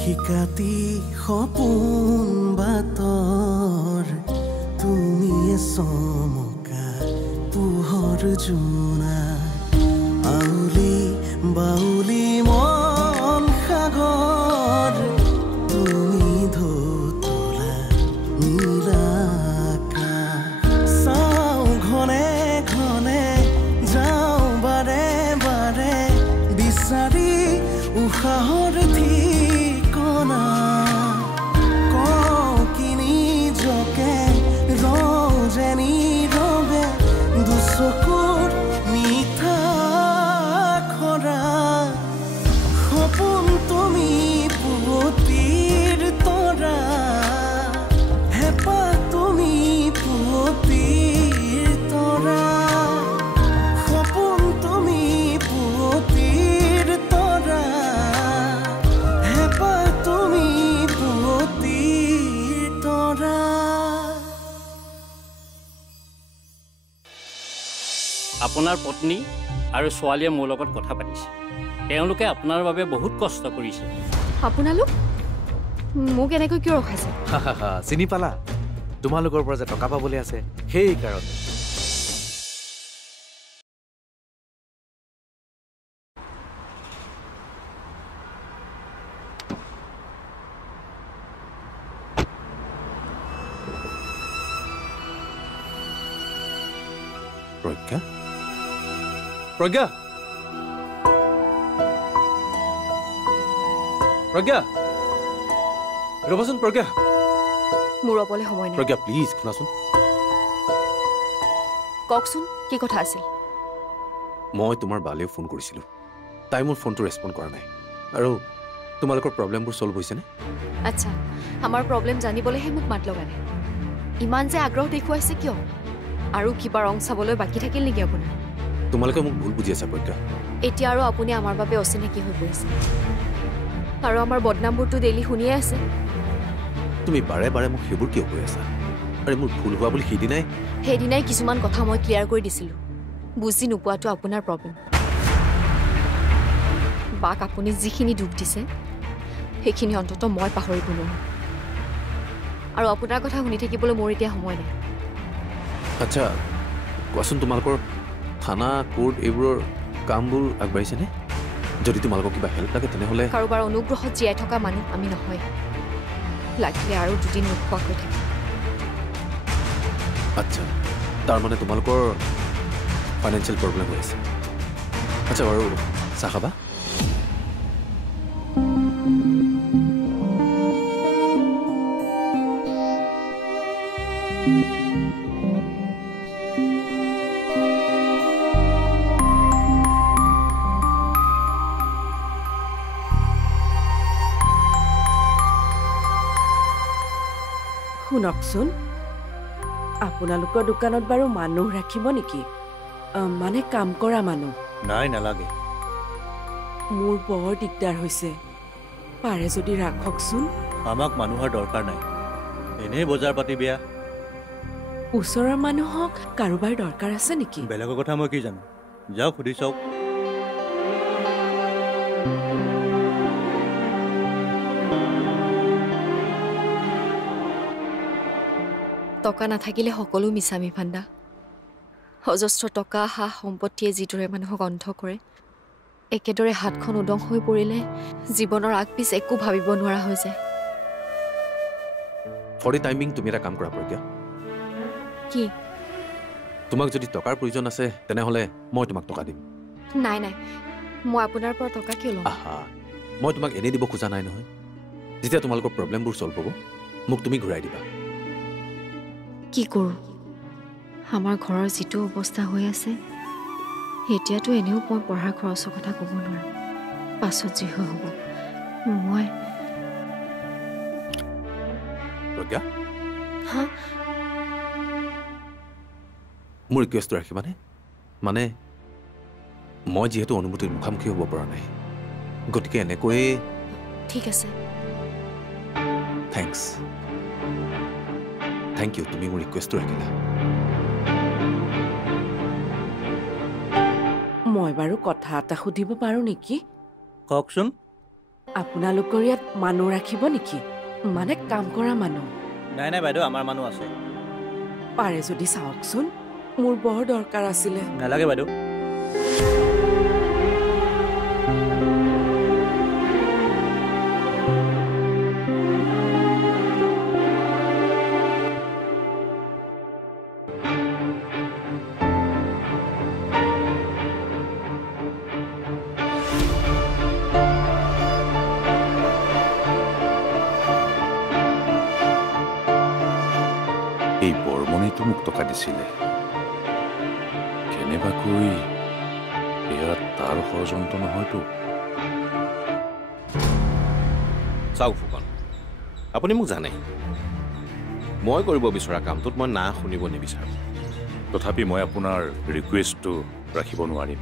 শিকাতি সপোন বাতৰ তুমিয়ে চমকা পোহৰ জোনা আউলি বাউলি মন সাগৰ তুমি ধুতলা নীলা আকাশ চাওঁ ঘনে ঘনে যাওঁ বাৰে বাৰে বিচাৰি উশাহৰ ঠিকনা কওঁ কিনি জকে ৰজেনি ৰবে দুচকুৰ মিঠা খৰা সপোন তুমি পুৱতিৰ তৰা হেঁপাহ তুমি পুৱতিৰ তৰা সপোন তুমি পুৱতিৰ তৰা হেঁপাহ তুমি পুৱতিৰ তৰা আপোনাৰ পত্নী আৰু ছোৱালীয়ে মোৰ লগত কথা পাতিছে তেওঁলোকে আপোনাৰ বাবে বহুত কষ্ট কৰিছে আপোনালোক মোক এনেকৈ কিয় ৰখাইছে চিনি পালা তোমালোকৰ পৰা যে টকা পাবলৈ আছে সেইকাৰণে প্ৰজ্ঞা প্ৰজ্ঞা প্ৰজ্ঞা ৰ'বচোন প্ৰজ্ঞা মোৰ ৰ'বলৈ সময় নাই প্ৰজ্ঞা প্লিজ শুনাচোন কওকচোন কি কথা আছিল মই তোমাৰ বালেও ফোন কৰিছিলোঁ তাই মোৰ ফোনটো ৰেছপণ্ড কৰা নাই আৰু তোমালোকৰ প্ৰব্লেমবোৰ ছল্ভ হৈছেনে আচ্ছা আমাৰ প্ৰব্লেম জানিবলৈহে মোক মাত লগালে ইমান যে আগ্ৰহ দেখুৱাইছে কিয় আৰু কিবা ৰং চাবলৈ বাকী থাকিল নেকি আপোনাৰ তোমালোকে মোক ভুল বুজি আছা প্ৰজ্ঞা এতিয়া আৰু আপুনি আমাৰ বাবে অচিনাকি হৈ পৰিছে আৰু আমাৰ বদনামবোৰতো ডেইলি শুনিয়ে আছে তুমি বাৰে বাৰে মোক সেইবোৰ কিয় কৈ আছা আৰু মোৰ ভুল হোৱা বুলি সেইদিনাই কিছুমান কথা মই ক্লিয়াৰ কৰি দিছিলোঁ বুজি নোপোৱাটো আপোনাৰ প্ৰব্লেম বাক আপুনি যিখিনি দুখ দিছে সেইখিনি অন্ততঃ মই পাহৰিব নোৱাৰোঁ আৰু আপোনাৰ কথা শুনি থাকিবলৈ মোৰ এতিয়া সময় নাই আচ্ছা কোৱাচোন তোমালোকৰ থানা কোৰ্ট এইবোৰৰ কামবোৰ আগবাঢ়িছেনে যদি তোমালোকক কিবা হেল্প লাগে তেনেহ'লে কাৰোবাৰ অনুগ্ৰহত জীয়াই থকা মানুহ আমি নহয় লাগিলে আৰু দুদিন নোখোৱাকৈ থাকে আচ্ছা তাৰমানে তোমালোকৰ ফাইনেন্সিয়েল প্ৰব্লেম হৈ আছে আচ্ছা বাৰু চাহ খাবা শুনকচোন আপোনালোকৰ দোকানত বাৰু মানুহ ৰাখিব নেকি মানে কাম কৰা মানুহ নাই নালাগে মোৰ বৰ দিগদাৰ হৈছে পাৰে যদি ৰাখকচোন আমাক মানুহৰ দৰকাৰ নাই এনেই বজাৰ পাতি বেয়া ওচৰৰ মানুহক কাৰোবাৰ দৰকাৰ আছে নেকি বেলেগৰ কথা মই কি জানো যাওক সুধি চাওক টকা নাথাকিলে সকলো মিছামি ফান্দা অজস্ৰ টকা সা সম্পত্তিয়ে যিদৰে মানুহক অন্ধ কৰে একেদৰে হাতখন উদং হৈ পৰিলে জীৱনৰ আগপিছ একো ভাবিব নোৱাৰা হৈ যায় ফৰ দি টাইমিং তুমি এটা কাম কৰা প্ৰজ্ঞা কি তোমাক যদি টকাৰ প্ৰয়োজন আছে তেনেহ'লে মই তোমাক টকা দিম নাই নাই মই আপোনাৰ পৰা টকা কিয় ল'ম আহা মই তোমাক এনেই দিব খোজা নাই নহয় যেতিয়া তোমালোকৰ প্ৰব্লেমবোৰ ছল্ভ হ'ব মোক তুমি ঘূৰাই দিবা কি কৰোঁ আমাৰ ঘৰৰ যিটো অৱস্থা হৈ আছে এতিয়াতো এনেও মই পঢ়াৰ খৰচৰ কথা ক'ব নোৱাৰোঁ পাছত যি হয় হ'ব মই প্ৰজ্ঞা হা মোৰ ৰিকুৱেষ্টটো ৰাখিবানে মানে মই যিহেতু অনুভূতিৰ মুখামুখি হ'ব পৰা নাই গতিকে এনেকৈয়ে ঠিক আছে থেংকছ থেংক ইউ তুমি মোৰ ৰিকুৱেষ্টটো ৰাখিলা মই বাৰু কথা এটা সুধিব পাৰোঁ নেকি কওকচোন আপোনালোকৰ ইয়াত মানুহ ৰাখিব নেকি মানে কাম কৰা মানুহ নাই নাই বাইদেউ আমাৰ মানুহ আছে পাৰে যদি চাওকচোন মোৰ বৰ দৰকাৰ আছিলে নালাগে বাইদেউ এই বৰ্মনেইটো মোক টকা দিছিলে কেনেবাকৈ এয়া তাৰ ষড়যন্ত্ৰ নহয়তো চাওক ফুকন আপুনি মোক জানে মই কৰিব বিচৰা কামটোত মই না শুনিব নিবিচাৰোঁ তথাপি মই আপোনাৰ ৰিকুৱেষ্টটো ৰাখিব নোৱাৰিম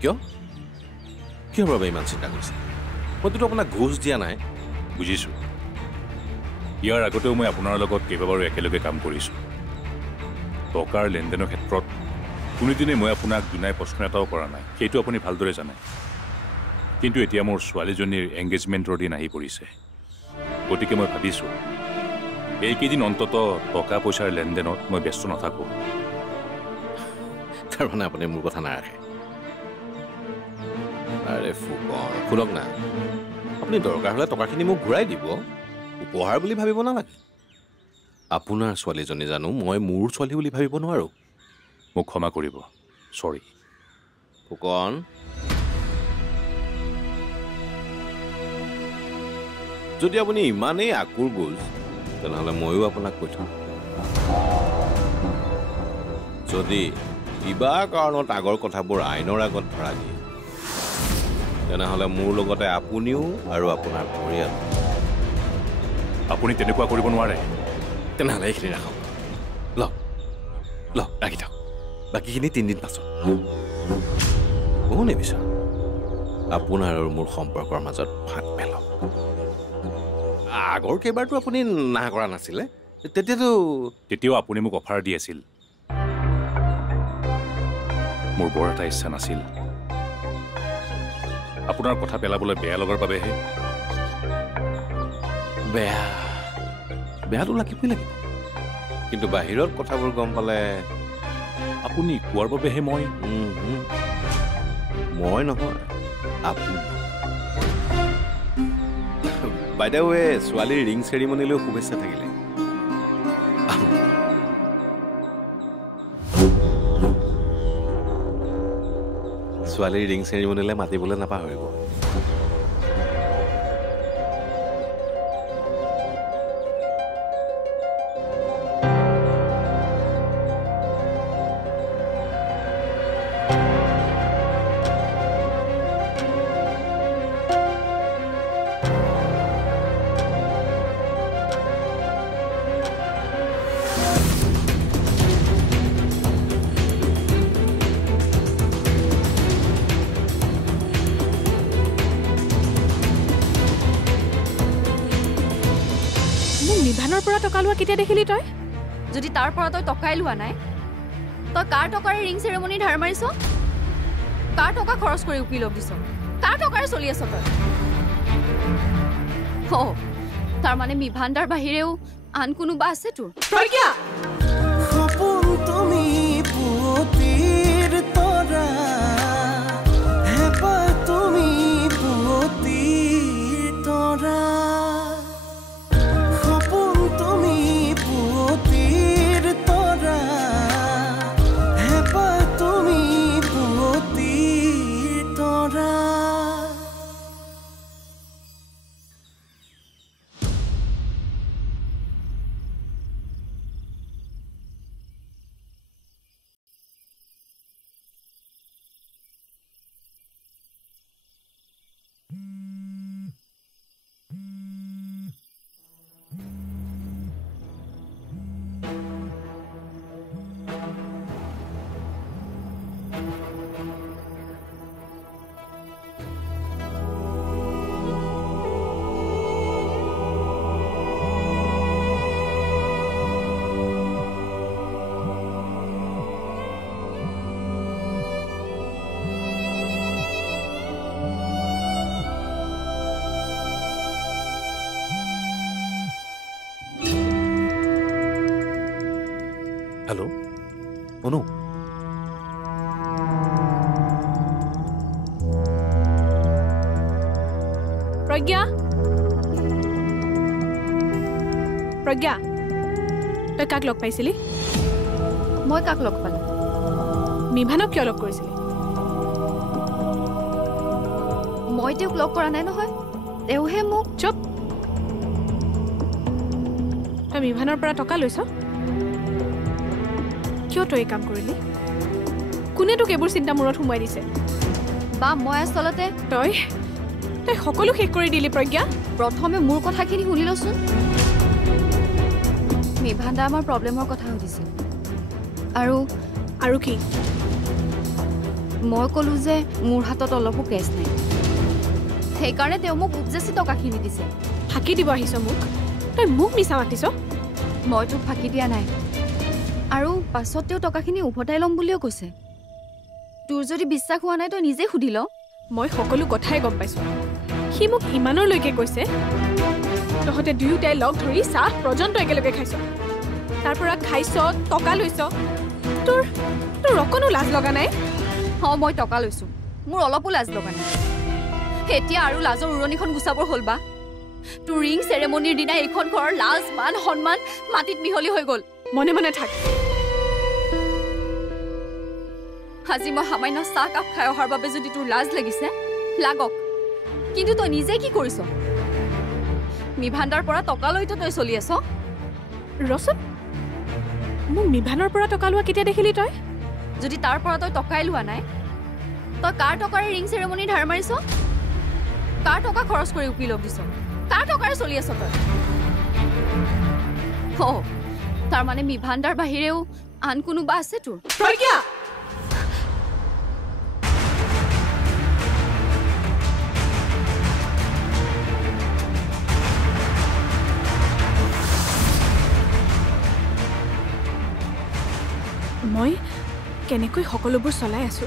কিয় কিয় বাবে ইমান চিন্তা কৰিছে মইতো আপোনাক ঘোষ দিয়া নাই বুজিছোঁ ইয়াৰ আগতেও মই আপোনাৰ লগত কেইবাবাৰো একেলগে কাম কৰিছোঁ টকাৰ লেনদেনৰ ক্ষেত্ৰত কোনোদিনে মই আপোনাক দুনাই প্ৰশ্ন এটাও কৰা নাই সেইটো আপুনি ভালদৰে জানে কিন্তু এতিয়া মোৰ ছোৱালীজনীৰ এংগেজমেণ্টৰ দিন আহি পৰিছে গতিকে মই ভাবিছোঁ এইকেইদিন অন্তত টকা পইচাৰ লেনদেনত মই ব্যস্ত নাথাকোঁ তাৰমানে আপুনি মোৰ কথা নাৰাখে আৰে ফুকন শুনক না আপুনি দৰকাৰ হ'লে টকাখিনি মোক ঘূৰাই দিব উপহাৰ বুলি ভাবিব নালাগে আপোনাৰ ছোৱালীজনী জানো মই মোৰ ছোৱালী বুলি ভাবিব নোৱাৰোঁ মোক ক্ষমা কৰিব চৰি ফুকন যদি আপুনি ইমানেই আকুৰ গোজ তেনেহ'লে ময়ো আপোনাক কৈ থওঁ যদি কিবা কাৰণত আগৰ কথাবোৰ আইনৰ আগত ধৰা দিয়ে তেনেহ'লে মোৰ লগতে আপুনিও আৰু আপোনাৰ পৰিয়াল আপুনি তেনেকুৱা কৰিব নোৱাৰে তেনেহ'লে এইখিনি ৰাখক ল ৰাখি থাকক বাকীখিনি 3 দিন পাছত ময়ো নিবিচাৰোঁ আপোনাৰ আৰু মোৰ সম্পৰ্কৰ মাজত ফাট পেলাওক আগৰ কেইবাৰতো আপুনি না কৰা নাছিলে তেতিয়াও আপুনি মোক অফাৰ দি আছিল মোৰ বৰ এটা ইচ্ছা নাছিল আপোনাৰ কথা পেলাবলৈ বেয়া লগাৰ বাবেহে বেয়াটো লাগিবই লাগিব কিন্তু বাহিৰত কথাবোৰ গম পালে আপুনি কোৱাৰ বাবেহে মই নহয় আপুনি বাইদেৱে ছোৱালীৰ ৰিং চেৰিমনীলৈও শুভেচ্ছা থাকিলে ছোৱালীৰ ৰিং চেৰিমনীলৈ মাতিবলৈ নাপাহৰিব নিভানৰ পৰা টকা লোৱা কেতিয়া দেখিলি তই যদি তাৰ পৰা তই টকাই লোৱা নাই তই কাৰ টকাৰে ৰিং চেৰেমনি ধাৰ মাৰিছ কাৰ টকা খৰচ কৰি উকিলক দিছ কাৰ টকাৰে চলি আছ তই তাৰমানে মিভাণ্ডাৰ বাহিৰেও আন কোনোবা আছে তোৰ প্ৰজ্ঞা সপোন তুমি পুৱতিৰ তৰা হেঁপাহ তুমি পুৱতিৰ তৰা সপোন তুমি পুৱতিৰ তৰা হেঁপাহ তুমি পুৱতিৰ তৰা হেল্ল' অনু প্ৰজ্ঞা প্ৰজ্ঞা তই কাক লগ পাইছিলি মই কাক লগ পালোঁ মিভানক কিয় লগ কৰিছিলি মই তেওঁক লগ কৰা নাই নহয় তেওঁহে মোক চুপ তই মিভানৰ পৰা টকা লৈছ কিয় তই এই কাম কৰিলি কোনে তোক এইবোৰ চিন্তা মূৰত সোমোৱাই দিছে বা মই আচলতে তই তই সকলো শেষ কৰি দিলি প্ৰজ্ঞা প্ৰথমে মোৰ কথাখিনি শুনি লচোন মিভান্দা আমাৰ প্ৰব্লেমৰ কথা সুধিছিল আৰু কি মই ক'লোঁ যে মোৰ হাতত অলপো কেছ নাই সেইকাৰণে তেওঁ মোক উপজাচি টকাখিনি দিছে ফাঁকি দিব আহিছ মোক তই মোক মিছা মাতিছ মই তোক ফাঁকি দিয়া নাই আৰু পাছত তেওঁ টকাখিনি উভতাই ল'ম বুলিও কৈছে তোৰ যদি বিশ্বাস হোৱা নাই তই নিজে সুধি ল মই সকলো কথাই গম পাইছোঁ সি মোক ইমানলৈকে কৈছে তহঁতে দুয়োটাই লগ ধৰি চাহ পৰ্যন্ত একেলগে খাইছ তাৰ পৰা খাইছ টকা লৈছ তোৰ অকণো লাজ লগা নাই মই টকা লৈছোঁ মোৰ অলপো লাজ লগা নাই এতিয়া আৰু লাজৰ উৰণিখন গুচাবৰ হ'ল বা তোৰ ৰিং চেৰেমনিৰ দিনা এইখন ঘৰৰ লাজ মান সন্মান মাটিত মিহলি হৈ গ'ল মনে মনে থাক আজি মই সামান্য চাহ কাপ খাই অহাৰ বাবে যদি তোৰ লাজ লাগিছে লাগক কিন্তু তই নিজে কি কৰিছ মিভাণ্ডাৰ পৰা টকা লৈতো তই চলি আছ ৰচোন মোক মিভানৰ পৰা টকা লোৱা কেতিয়া দেখিলি তই যদি তাৰ পৰা তই টকাই লোৱা নাই তই কাৰ টকাৰে ৰিং চেৰেমনি ধাৰ মাৰিছ কাৰ টকা খৰচ কৰি উকি লগ দিছ কাৰ টকাৰে চলি আছ তই তাৰমানে মিভাণ্ডাৰ বাহিৰেও আন কোনোবা আছে তোৰ প্ৰজ্ঞা মই কেনেকৈ সকলোবোৰ চলাই আছো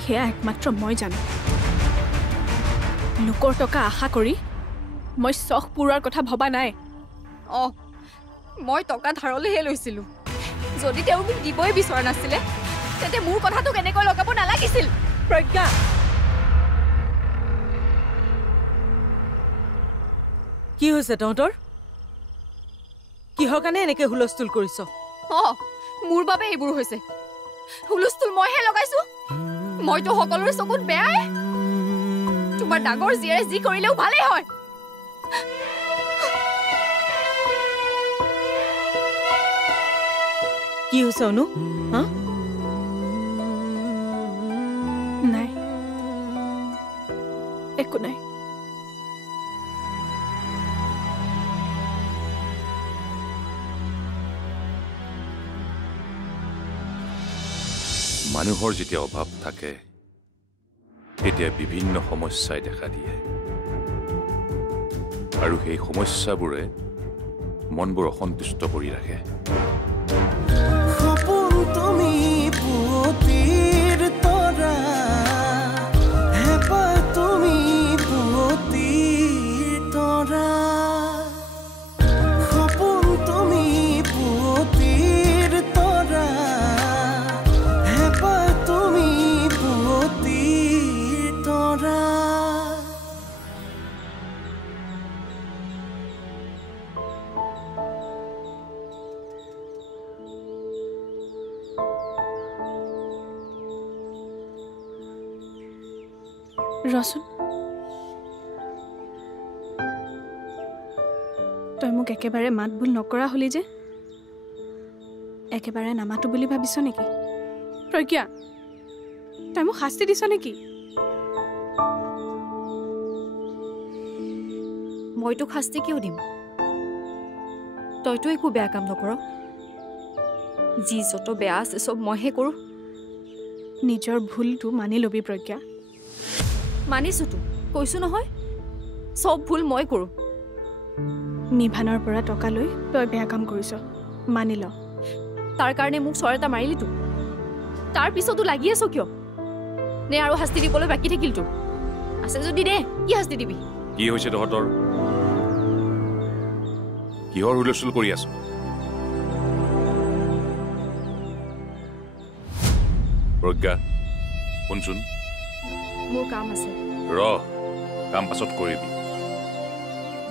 সেয়া একমাত্ৰ মই জানো লোকৰ টকা আশা কৰি মই চখ পূৰোৱাৰ কথা ভবা নাই মই টকা ধাৰলৈহে লৈছিলোঁ যদি তেওঁ মোক দিবই বিচৰা নাছিলে তেন্তে মোৰ কথাটো কেনেকৈ লগাব নালাগিছিল প্ৰজ্ঞা কি হৈছে তহঁতৰ কিহৰ কাৰণে এনেকে হুলস্থুল কৰিছ মোৰ বাবে এইবোৰ হৈছে হুলস্থুল মইহে লগাইছো মইতো সকলোৰে চকুত বেয়াই তোমাৰ ডাঙৰ জীয়াৰে যি কৰিলেও ভালেই হয় কি হৈছে অনু নাই একো নাই মানুহৰ যেতিয়া অভাৱ থাকে তেতিয়া বিভিন্ন সমস্যাই দেখা দিয়ে আৰু সেই সমস্যাবোৰে মনবোৰ অসন্তুষ্ট কৰি ৰাখে সপোন তুমি পুৱতিৰ তৰা হেঁপাহ তুমি পুৱতিৰ তৰা সপোন তুমি পুৱতিৰ তৰা হেঁপাহ তুমি পুৱতিৰ তৰা ৰচোন তই মোক একেবাৰে মাত ভুল নকৰা হলি যে একেবাৰে নামাতো বুলি ভাবিছ নেকি প্ৰজ্ঞা তই মোক শাস্তি দিছ নেকি মই তোক শাস্তি কিয় দিম তইতো একো বেয়া কাম নকৰ যি যত বেয়া আছে চব মইহে কৰোঁ নিজৰ ভুলটো মানি ল'বি প্ৰজ্ঞা মানিছো তো কৈছো নহয় চব ভুল মই কৰোঁ মিভানৰ পৰা টকা লৈ তই বেয়া কাম কৰিছ মানি ল তাৰ কাৰণে মোক চৰ এটা মাৰিলি তো তাৰ পিছতো লাগি আছ কিয় নে আৰু শাস্তি দিবলৈ বাকী থাকিল তোৰ আছে যদি দে কি শাস্তি দিবি কি হৈছে তহঁতৰ কিহৰ হুলস্থুল কৰি আছ প্ৰজ্ঞা শুনচোন মোৰ কাম আছে কাম পাছত কৰিবি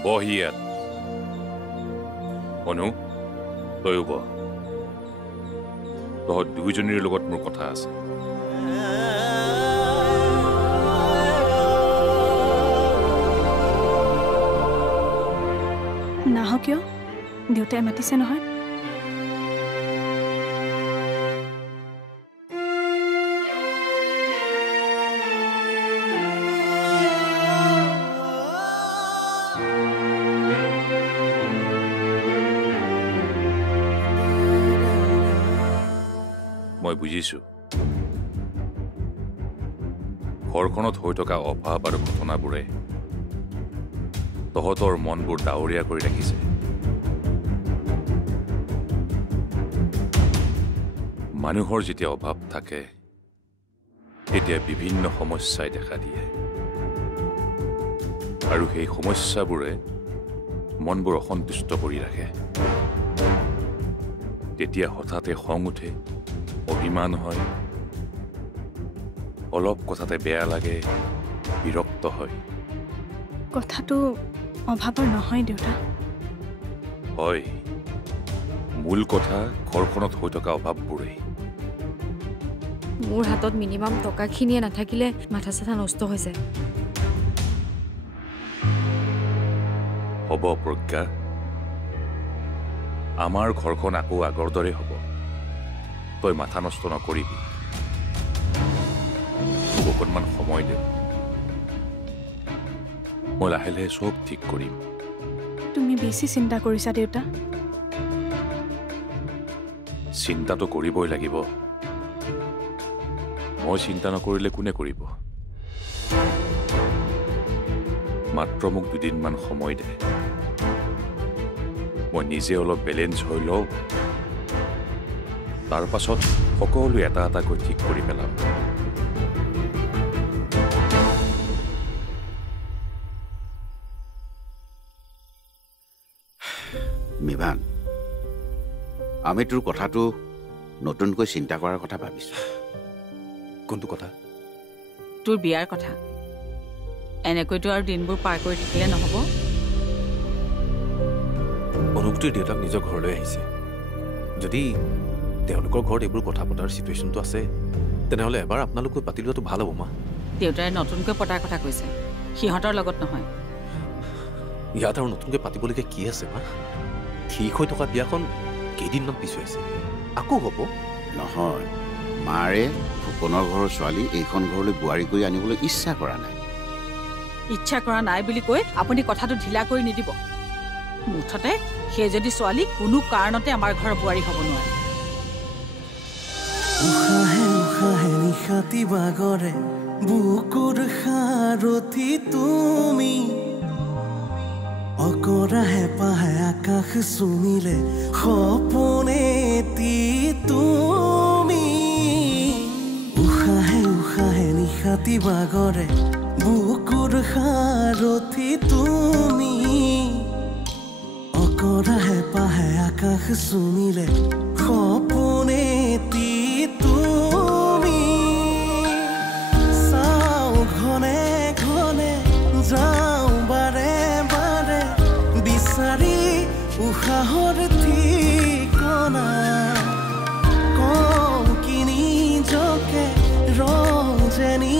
বহ ইয়াত অনু তয়ো বহ তহঁত দুয়োজনীৰ লগত মোৰ কথা আছে নাহ কিয় দেউতাই মাতিছে নহয় মই বুজিছোঁ ঘৰখনত হৈ থকা অভাৱ আৰু ঘটনাবোৰে তহঁতৰ মনবোৰ ডাৱৰীয়া কৰি ৰাখিছে মানুহৰ যেতিয়া অভাৱ থাকে তেতিয়া বিভিন্ন সমস্যাই দেখা দিয়ে আৰু সেই সমস্যাবোৰে মনবোৰ অসন্তুষ্ট কৰি ৰাখে তেতিয়া হঠাতে খং উঠে অভিমান হয় অলপ কথাতে বেয়া লাগে বিৰক্ত হয় কথাটো অভাৱৰ নহয় দেউতা হয় মূল কথা ঘৰখনত হৈ থকা অভাৱবোৰেই মোৰ হাতত মিনিমাম টকাখিনিয়ে নাথাকিলে মাথা চাথা নষ্ট হৈ যায় হ'ব প্ৰজ্ঞা আমাৰ ঘৰখন আকৌ আগৰ দৰে হ'ব তই মাথা নষ্ট নকৰিবি মোক অকণমান সময় দে মই লাহে লাহে চব ঠিক কৰিম তুমি বেছি চিন্তা কৰিছা দেউতা চিন্তাটো কৰিবই লাগিব মই চিন্তা নকৰিলে কোনে কৰিব মাত্ৰ মোক দুদিনমান সময় দে মই নিজে অলপ বেলেঞ্চ হৈ লওঁ তাৰ পাছত সকলো এটা এটাকৈ ঠিক কৰি পেলাম মিভান আমি তোৰ কথাটো নতুনকৈ চিন্তা কৰাৰ কথা ভাবিছো কোনটো কথা তোৰ বিয়াৰ কথা এনেকৈতো আৰু দিনবোৰ পাৰ কৰি থাকিলে নহ'ব অনুভূতিৰ দেউতাক নিজৰ ঘৰলৈ আহিছে যদি তেওঁলোকৰ ঘৰত এইবোৰ কথা পতাৰ চিটুৱেশ্যনটো আছে তেনেহ'লে এবাৰ আপোনালোকে পাতি লোৱাটো ভাল হ'ব মা দেউতাই নতুনকৈ পতাৰ কথা কৈছে সিহঁতৰ লগত নহয় ইয়াত আৰু নতুনকৈ পাতিবলগীয়া কি আছে মা ঠিক হৈ থকা বিয়াখন কেইদিনমান পিছুৱাইছে আকৌ হ'ব নহয় মাৰে ফুকনৰ ঘৰৰ ছোৱালী এইখন ঘৰলৈ বোৱাৰী কৰি আনিবলৈ ইচ্ছা কৰা নাই ইচ্ছা কৰা নাই বুলি কৈ আপুনি কথাটো ঢিলা কৰি নিদিব মুঠতে সেই যদি ছোৱালী কোনো কাৰণতে আমাৰ ঘৰৰ বোৱাৰী হ'ব নোৱাৰে উশাহে উশাহে নিশাতি বাগৰে বুকুৰ সাৰথি তুমি অকৰা হেঁপাহে আকাশ চুমিলে সপোনেতি তুমি উশাহে উশাহে নিশাতি বাগৰে বুকুৰ সাৰথি তুমি অকৰা হেঁপাহে আকাশ চুমিলে সপোনেতি তুমি চাওঁ ঘনে ঘনে যাওঁ বাৰে বাৰে বিচাৰি উশাহৰ ঠিকনা কওঁ কি নিজকে ৰজনী